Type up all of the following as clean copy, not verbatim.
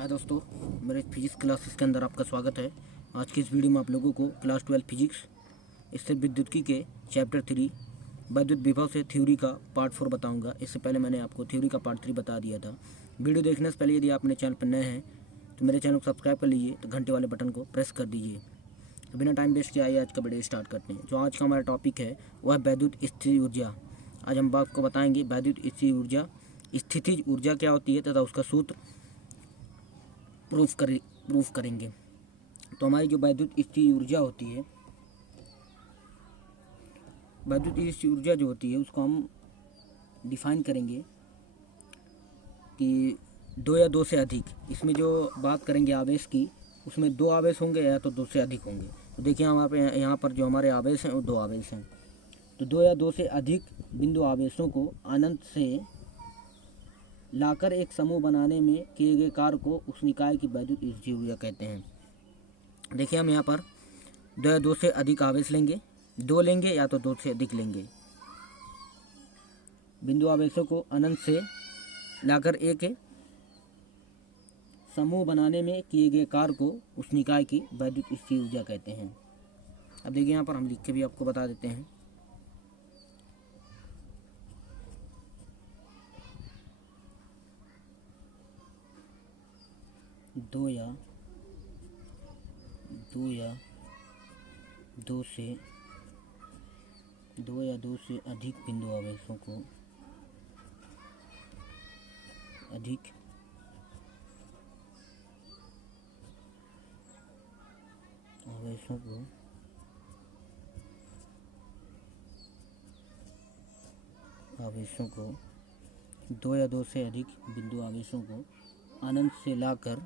हाय दोस्तों, मेरे physics classes के अंदर आपका स्वागत है। आज की इस वीडियो में आप लोगों को क्लास 12 फिजिक्स इससे विद्युत्की के चैप्टर 3 वैद्युत विभव से थ्योरी का पार्ट 4 बताऊंगा। इससे पहले मैंने आपको थ्योरी का पार्ट 3 बता दिया था। वीडियो देखने से पहले यदि आप मेरे चैनल पर नए हैं तो मेरे चैनल को सब्सक्राइब कर लीजिए, तो घंटे वाले बटन को प्रेस कर दीजिए। तो बिना टाइम वेस्ट किए आइए आज का वीडियो स्टार्ट करते हैं। जो आज का हमारा टॉपिक है वह है वैद्युत स्थिर ऊर्जा। आज हम आपको बताएंगे वैद्युत स्थिर ऊर्जा, स्थितिज ऊर्जा क्या होती है तथा उसका सूत्र प्रूफ करेंगे। तो हमारी जो वैद्युत स्थिर ऊर्जा होती है, वैद्युत स्थिर ऊर्जा जो होती है उसको हम डिफाइन करेंगे कि दो या दो से अधिक। इसमें जो बात करेंगे आवेश की, उसमें दो आवेश होंगे या तो दो से अधिक होंगे। तो देखिए हमारे यहाँ पर जो हमारे आवेश हैं वो दो आवेश हैं। तो दो या दो से अधिक बिंदु आवेशों को अनंत से लाकर एक समूह बनाने में किए गए कार्य को उस निकाय की वैद्युत स्थिर ऊर्जा कहते हैं। देखिए हम यहाँ पर दो या दो से अधिक आवेश लेंगे, दो लेंगे या तो दो से अधिक लेंगे। बिंदु आवेशों को अनंत से लाकर एक समूह बनाने में किए गए कार्य को उस निकाय की वैद्युत स्थिर ऊर्जा कहते हैं। अब देखिए यहाँ पर हम लिख के भी आपको बता देते हैं। दो या दो से अधिक बिंदु आवेशों को दो या दो से अधिक बिंदु आवेशों को अनंत से लाकर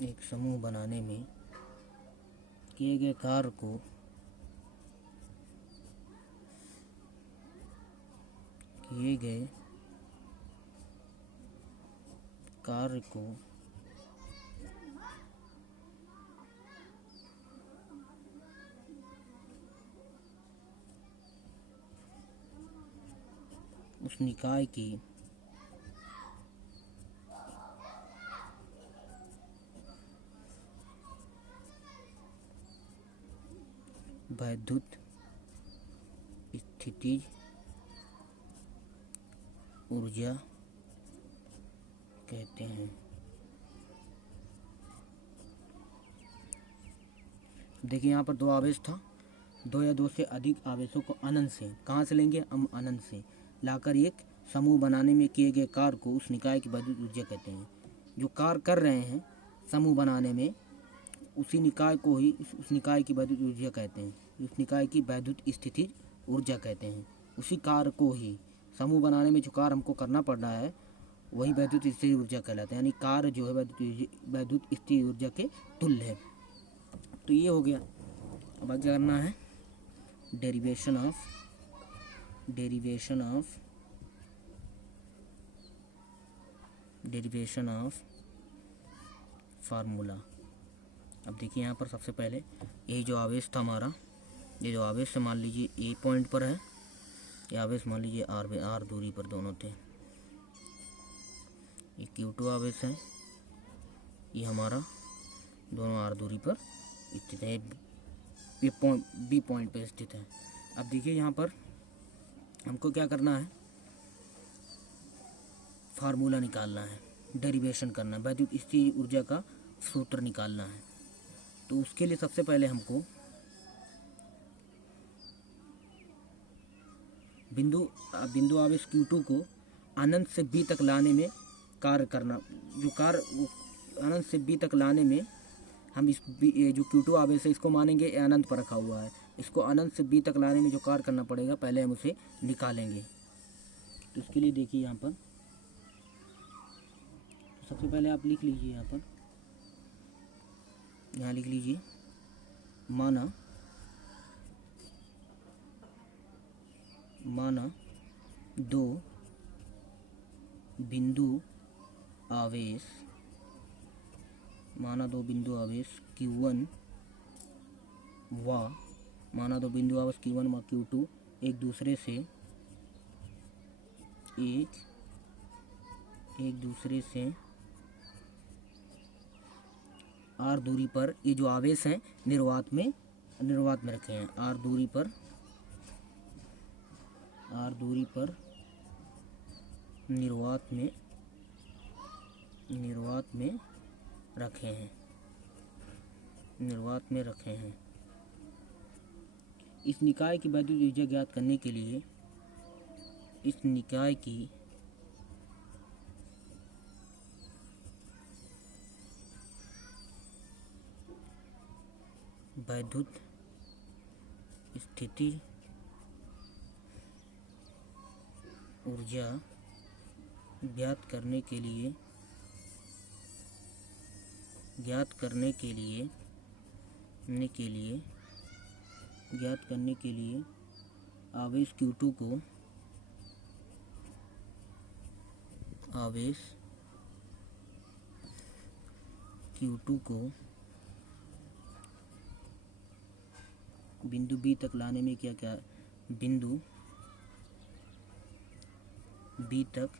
एक समूह बनाने में किए गए कार्य को उस निकाय की वैद्युत स्थितिज ऊर्जा कहते हैं। देखिए यहाँ पर दो आवेश था, दो या दो से अधिक आवेशों को अनंत से, कहाँ से लेंगे हम, अनंत से लाकर एक समूह बनाने में किए गए कार्य को उस निकाय की वैद्युत ऊर्जा कहते हैं। जो कार्य कर रहे हैं समूह बनाने में, उसी निकाय को ही उस निकाय की वैद्युत ऊर्जा कहते हैं। उस निकाय की वैद्युत स्थितिज ऊर्जा कहते हैं। उसी कार्य को ही, समूह बनाने में जो कार्य हमको करना पड़ रहा है वही वैद्युत स्थितिज ऊर्जा कहलाता है। यानी कार्य जो है वैद्युत स्थितिज ऊर्जा के तुल्य है। तो ये हो गया। अब आगे करना है डेरिवेशन ऑफ फार्मूला। अब देखिए यहाँ पर सबसे पहले ये जो आवेश था हमारा, ये जो आवेश मान लीजिए ए पॉइंट पर है, ये आवेश मान लीजिए आर दूरी पर दोनों थे। ये Q2 आवेश है, ये हमारा दोनों आर दूरी पर स्थित है, ये बी पॉइंट पर स्थित है। अब देखिए यहाँ पर हमको क्या करना है, फार्मूला निकालना है, डेरिवेशन करना है, वैद्युत स्थितिज ऊर्जा का सूत्र निकालना है। तो उसके लिए सबसे पहले हमको बिंदु आवेश Q2 को अनंत से B तक लाने में कार्य करना। जो कार्य अनंत से B तक लाने में हम ये जो Q2 आवेश है इसको मानेंगे ये अनंत पर रखा हुआ है। इसको अनंत से B तक लाने में जो कार्य करना पड़ेगा पहले हम उसे निकालेंगे। तो इसके लिए देखिए यहाँ पर सबसे पहले आप लिख लीजिए, यहाँ लिख लीजिए, माना माना दो बिंदु आवेश Q1 व माना दो बिंदु आवेश Q1 व Q2 एक दूसरे से r दूरी पर, ये जो आवेश हैं निर्वात में रखे हैं, r दूरी पर निर्वात में रखे हैं। इस निकाय की वैद्युत ऊर्जा ज्ञात करने के लिए इस निकाय की वैद्युत स्थिति ऊर्जा ज्ञात करने के लिए आवेश Q2 को बिंदु B तक लाने में क्या बिंदु B तक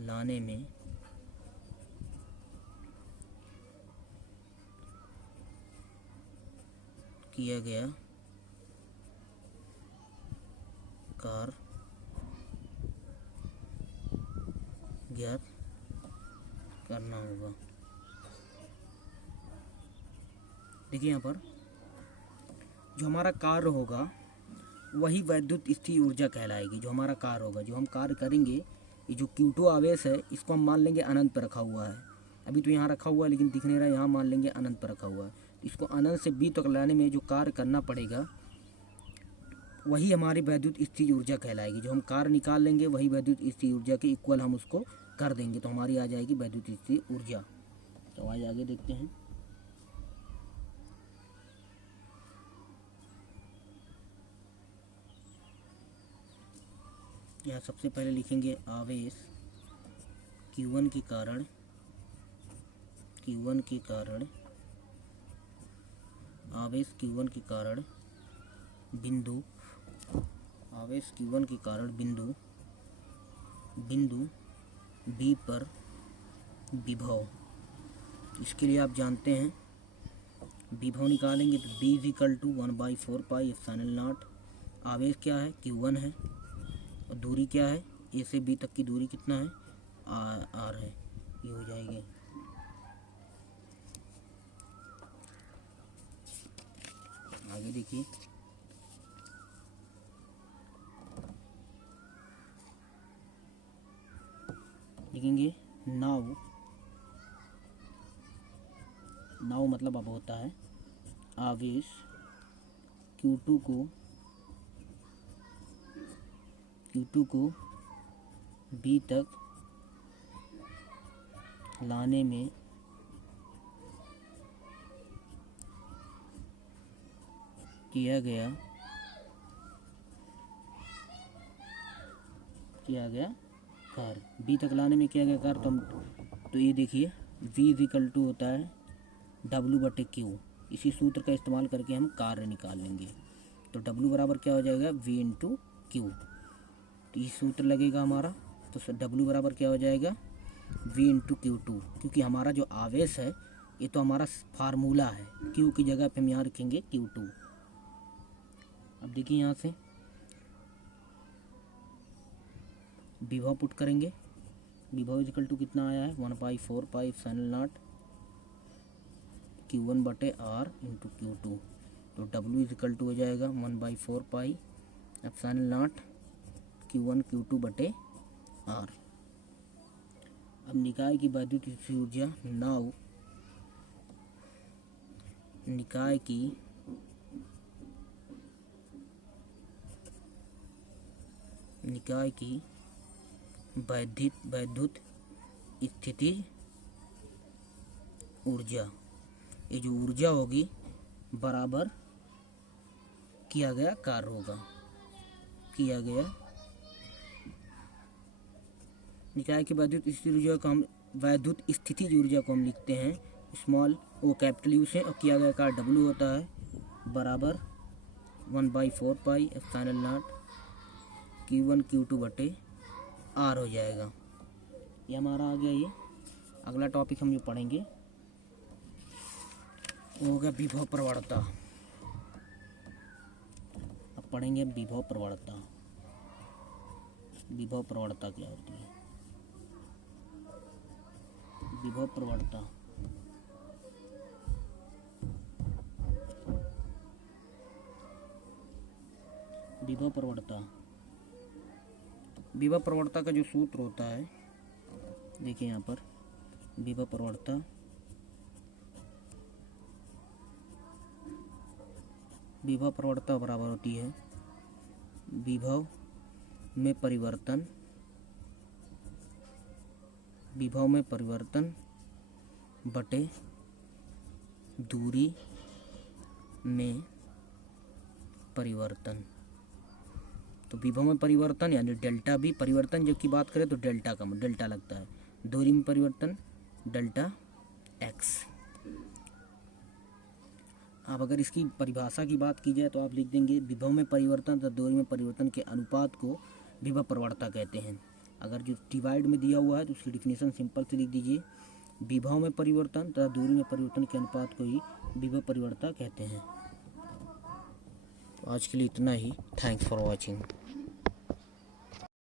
लाने में किया गया कार्य ज्ञात करना होगा। देखिए यहाँ पर जो हमारा कार्य होगा वही वैद्युत स्थिति ऊर्जा कहलाएगी। जो हमारा कार्य होगा, जो हम कार्य करेंगे, ये जो Q2 आवेश है इसको हम मान लेंगे अनंत पर रखा हुआ है। अभी तो यहाँ रखा हुआ है लेकिन दिख नहीं रहा है, यहाँ मान लेंगे अनंत पर रखा हुआ है। इसको अनंत से B तक लाने में जो कार्य करना पड़ेगा वही हमारी वैद्युत स्थिति ऊर्जा कहलाएगी। जो हम कार्य निकाल लेंगे वही वैद्युत स्थिति ऊर्जा के इक्वल हम उसको कर देंगे, तो हमारी आ जाएगी वैद्युत स्थिति ऊर्जा। तो आइए आगे देखते हैं। यहाँ सबसे पहले लिखेंगे आवेश Q1 के कारण बिंदु B पर विभव। इसके लिए आप जानते हैं विभव निकालेंगे तो B = 1/4 पाई एप्सिलॉन नॉट। आवेश क्या है? Q1 है और दूरी क्या है? A से B तक की दूरी कितना है? R है। ये हो जाएगी। आगे देखिए, लिखेंगे नाउ मतलब अब होता है आवेश Q2 को B तक लाने में किया गया कार्य। B तक लाने में किया गया कार्य तो ये देखिए V = होता है W/Q। इसी सूत्र का इस्तेमाल करके हम कार्य निकाल लेंगे। तो W बराबर क्या हो जाएगा? V × Q। तो ये सूत्र लगेगा हमारा, तो W बराबर क्या हो जाएगा? V × Q2। क्योंकि हमारा जो आवेश है ये तो हमारा फार्मूला है, Q की जगह पे हम यहाँ रखेंगे Q2। अब देखिए यहाँ से विभव पुट करेंगे। विभव = कितना आया है? 1/4 pi epsilon not Q1/R × Q2। तो W = हो जाएगा 1/4 pi epsilon not Q1 Q2/R। अब निकाय की वैद्युत स्थिति ऊर्जा नाउ निकाय की वैद्युत स्थिति ऊर्जा, ये जो ऊर्जा होगी बराबर किया गया कार्य होगा। किया गया निकाय की वैद्युत स्थिति ऊर्जा को हम लिखते हैं स्मॉल ओ कैपिटल यू से, और किया गया कार्य डब्ल्यू होता है बराबर 1/4 pi epsilon not Q1 Q2 बटे R हो जाएगा। ये हमारा आ गया। ये अगला टॉपिक हम जो पढ़ेंगे वो होगा विभव प्रवणता। अब पढ़ेंगे विभव प्रवणता। विभव प्रवणता क्या होती है? विभव प्रवणता विभव प्रवणता का जो सूत्र होता है, देखिए यहाँ पर विभव प्रवणता बराबर होती है विभव में परिवर्तन बटे दूरी में परिवर्तन। तो विभव में परिवर्तन यानी डेल्टा भी परिवर्तन जब की बात करें तो डेल्टा लगता है, दूरी में परिवर्तन डेल्टा एक्स। अब अगर इसकी परिभाषा की बात की जाए तो आप लिख देंगे विभव में परिवर्तन तथा दूरी में परिवर्तन के अनुपात को विभव प्रवणता कहते हैं। अगर जो डिवाइड में दिया हुआ है तो उसकी डिफिनेशन सिंपल से लिख दीजिए, विभव में परिवर्तन तथा दूरी में परिवर्तन के अनुपात को ही विभव प्रवणता कहते हैं। तो आज के लिए इतना ही। Thanks for watching.